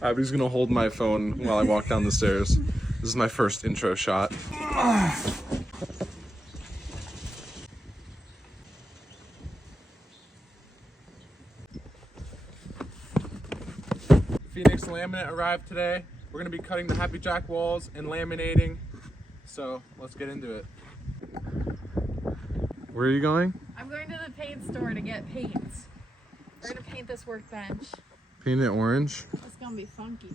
Abby's gonna hold my phone while I walk down the stairs. This is my first intro shot. Phoenix laminate arrived today. We're gonna be cutting the Happy Jack walls and laminating. So let's get into it. Where are you going? I'm going to the paint store to get paints. We're gonna paint this workbench. Paint it orange. It's gonna be funky.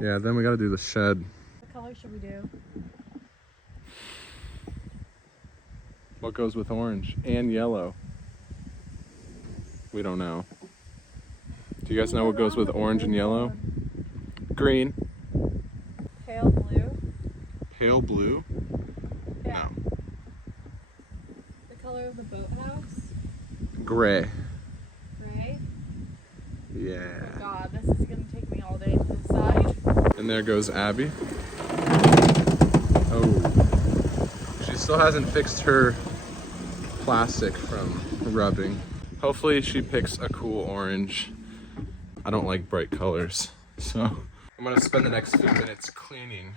Yeah, then we gotta do the shed. What color should we do? What goes with orange and yellow? We don't know. Do you guys know what goes with orange and yellow? Green. Pale blue. Pale blue? Yeah. No. The color of the boathouse. Gray. Gray. Yeah. Oh God, this is gonna take me all day to decide. And there goes Abby. Oh. She still hasn't fixed her plastic from rubbing. Hopefully she picks a cool orange. I don't like bright colors, so I'm gonna spend the next few minutes cleaning.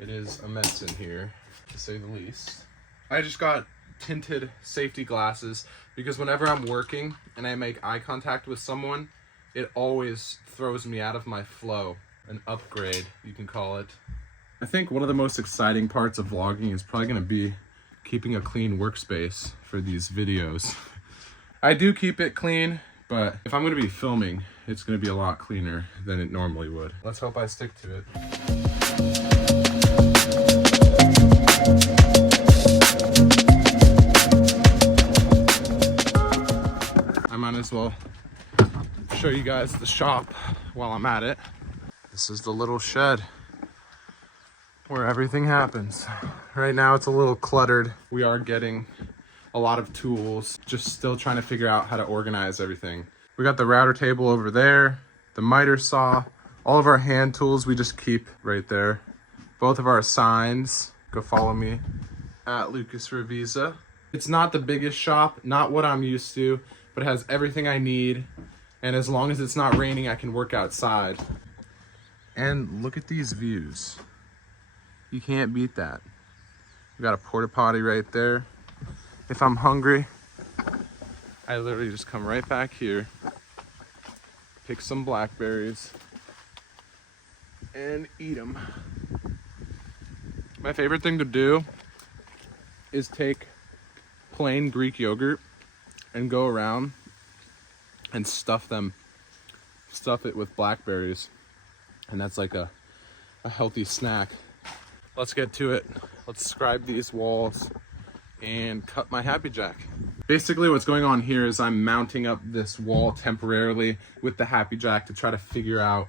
It is a mess in here, to say the least. I just got tinted safety glasses because whenever I'm working and I make eye contact with someone, it always throws me out of my flow. An upgrade, you can call it. I think one of the most exciting parts of vlogging is probably gonna be keeping a clean workspace for these videos. I do keep it clean, but if I'm gonna be filming, it's gonna be a lot cleaner than it normally would. Let's hope I stick to it. I might as well show you guys the shop while I'm at it. This is the little shed where everything happens. Right now it's a little cluttered. We are getting a lot of tools, just still trying to figure out how to organize everything. We got the router table over there, the miter saw, all of our hand tools we just keep right there. Both of our signs, go follow me at Lucas Revisa. It's not the biggest shop, not what I'm used to, but it has everything I need. And as long as it's not raining, I can work outside. And look at these views. You can't beat that. We got a porta potty right there. If I'm hungry, I literally just come right back here, pick some blackberries, and eat them. My favorite thing to do is take plain Greek yogurt and go around and stuff it with blackberries. And that's like a healthy snack. Let's get to it. Let's scribe these walls and cut my Happy Jack. Basically what's going on here is I'm mounting up this wall temporarily with the Happy Jack to try to figure out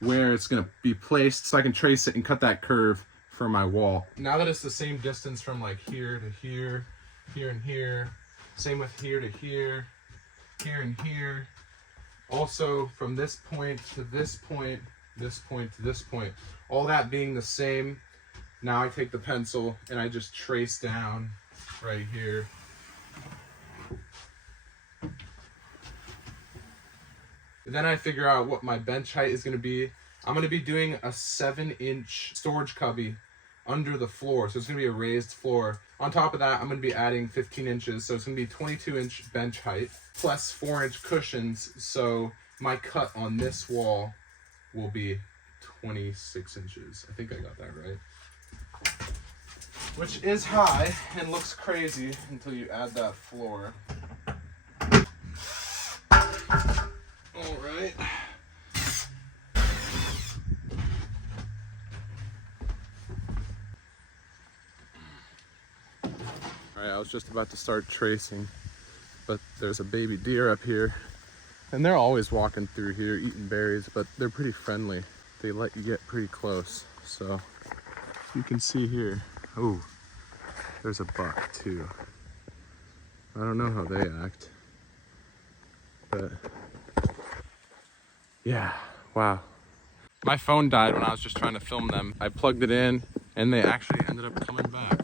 where it's gonna be placed so I can trace it and cut that curve for my wall. Now that it's the same distance from like here to here, here and here, same with here to here, here and here. Also from this point to this point, this point to this point, all that being the same. Now I take the pencil and I just trace down right here. Then I figure out what my bench height is gonna be. I'm gonna be doing a 7-inch storage cubby under the floor. So it's gonna be a raised floor. On top of that, I'm gonna be adding 15 inches. So it's gonna be 22-inch bench height plus 4-inch cushions. So my cut on this wall will be 26 inches. I think I got that right. Which is high and looks crazy until you add that floor. All right. All right, I was just about to start tracing, but there's a baby deer up here, and they're always walking through here eating berries, but they're pretty friendly. They let you get pretty close, so you can see here. Oh, there's a buck too. I don't know how they act, but yeah, wow. My phone died when I was just trying to film them. I plugged it in and they actually ended up coming back.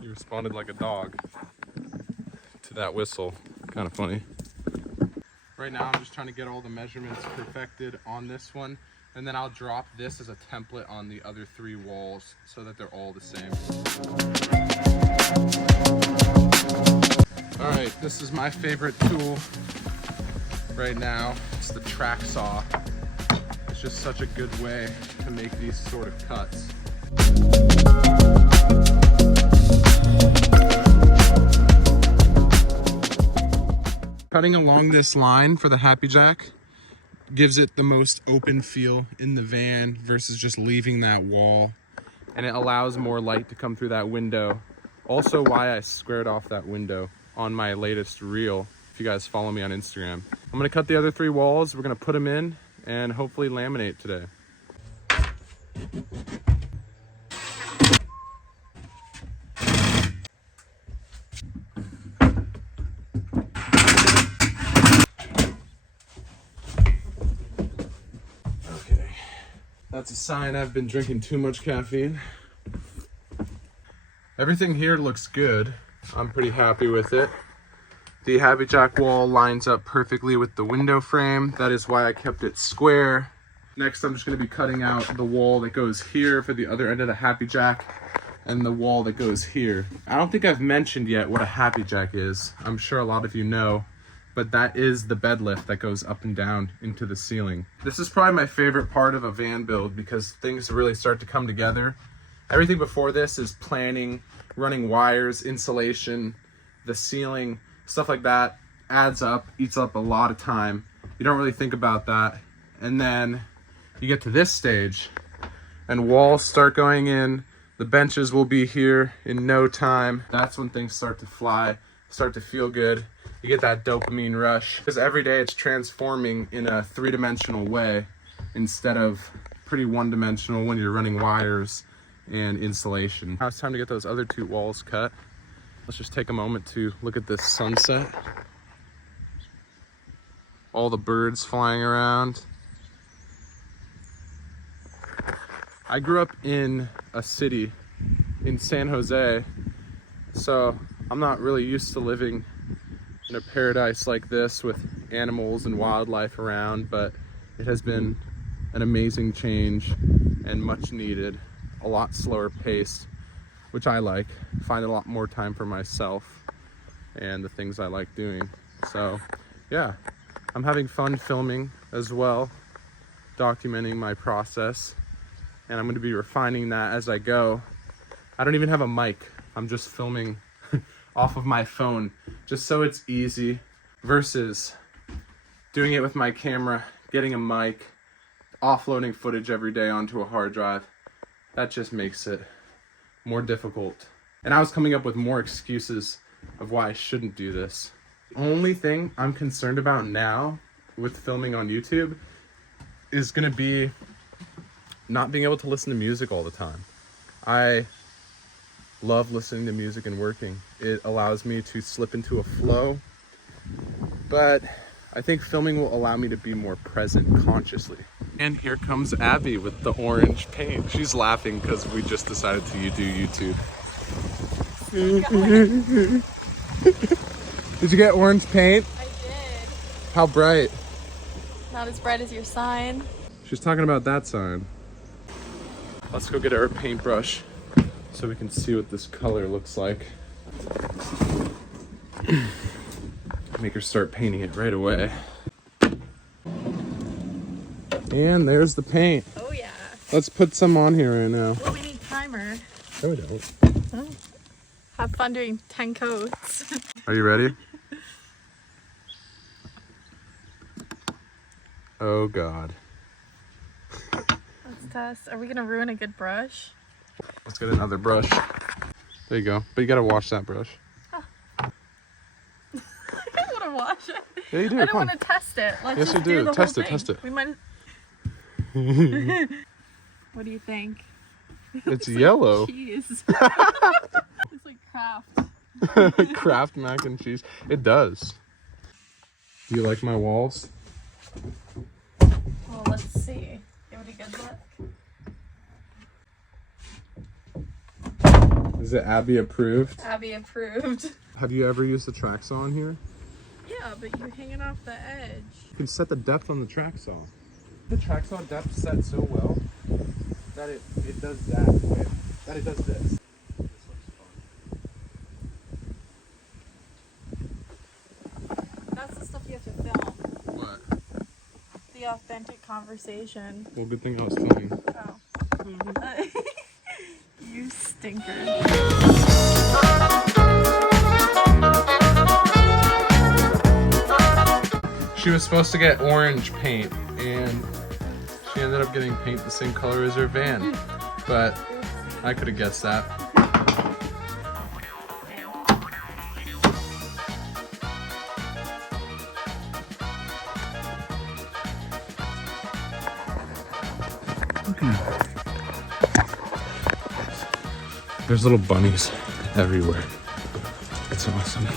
He responded like a dog to that whistle. Kind of funny. Right now I'm just trying to get all the measurements perfected on this one, and then I'll drop this as a template on the other 3 walls so that they're all the same. All right, this is my favorite tool right now. It's the track saw. It's just such a good way to make these sort of cuts. Cutting along this line for the Happy Jack gives it the most open feel in the van versus just leaving that wall. And it allows more light to come through that window. Also why I squared off that window on my latest reel, if you guys follow me on Instagram. I'm gonna cut the other 3 walls, we're gonna put them in and hopefully laminate today. Okay, that's a sign I've been drinking too much caffeine. Everything here looks good. I'm pretty happy with it. The Happy Jack wall lines up perfectly with the window frame. That is why I kept it square. Next, I'm just gonna be cutting out the wall that goes here for the other end of the Happy Jack and the wall that goes here. I don't think I've mentioned yet what a Happy Jack is. I'm sure a lot of you know, but that is the bed lift that goes up and down into the ceiling. This is probably my favorite part of a van build because things really start to come together. Everything before this is planning, running wires, insulation, the ceiling, stuff like that adds up, eats up a lot of time. You don't really think about that. And then you get to this stage and walls start going in, the benches will be here in no time. That's when things start to fly, start to feel good. You get that dopamine rush because every day it's transforming in a 3-dimensional way instead of pretty 1-dimensional when you're running wires and insulation. Now it's time to get those other 2 walls cut. Let's just take a moment to look at this sunset. All the birds flying around. I grew up in a city in San Jose, so I'm not really used to living in a paradise like this with animals and wildlife around, but it has been an amazing change and much needed. A lot slower pace, which I like. Find a lot more time for myself and the things I like doing. So yeah, I'm having fun filming as well, documenting my process, and I'm going to be refining that as I go. I don't even have a mic. I'm just filming off of my phone just so it's easy versus doing it with my camera, getting a mic, offloading footage every day onto a hard drive. That just makes it more difficult. And I was coming up with more excuses of why I shouldn't do this. Only thing I'm concerned about now with filming on YouTube is gonna be not being able to listen to music all the time. I love listening to music and working. It allows me to slip into a flow, but I think filming will allow me to be more present consciously. And here comes Abby with the orange paint. She's laughing because we just decided to do YouTube. Did you get orange paint? I did. How bright? Not as bright as your sign. She's talking about that sign. Let's go get her paintbrush so we can see what this color looks like. Make her start painting it right away. And there's the paint. Oh yeah. Let's put some on here right now. Oh, we need primer. No, we don't. Oh. Have fun doing 10 coats. Are you ready? Oh God. Let's test. Are we gonna ruin a good brush? Let's get another brush. There you go. But you gotta wash that brush. I don't want to wash it. Yeah, you do. I don't want to test it. Let's Yes, just you do. the Test whole it, thing. test it. We might. What do you think? It's yellow. Like cheese. It's like Kraft. Kraft mac and cheese. It does. Do you like my walls? Well, let's see. Give it a good look. Is it Abby approved? Abby approved. Have you ever used the track saw in here? Yeah, Yeah, but you're hanging off the edge. You can set the depth on the track saw. The track saw depth set so well that it does that with, that it does this. This looks fun. That's the stuff you have to film. What? The authentic conversation. Well, good thing I was filming. Oh. You stinker. She was supposed to get orange paint, and she ended up getting paint the same color as her van. But I could have guessed that. There's little bunnies everywhere. It's awesome.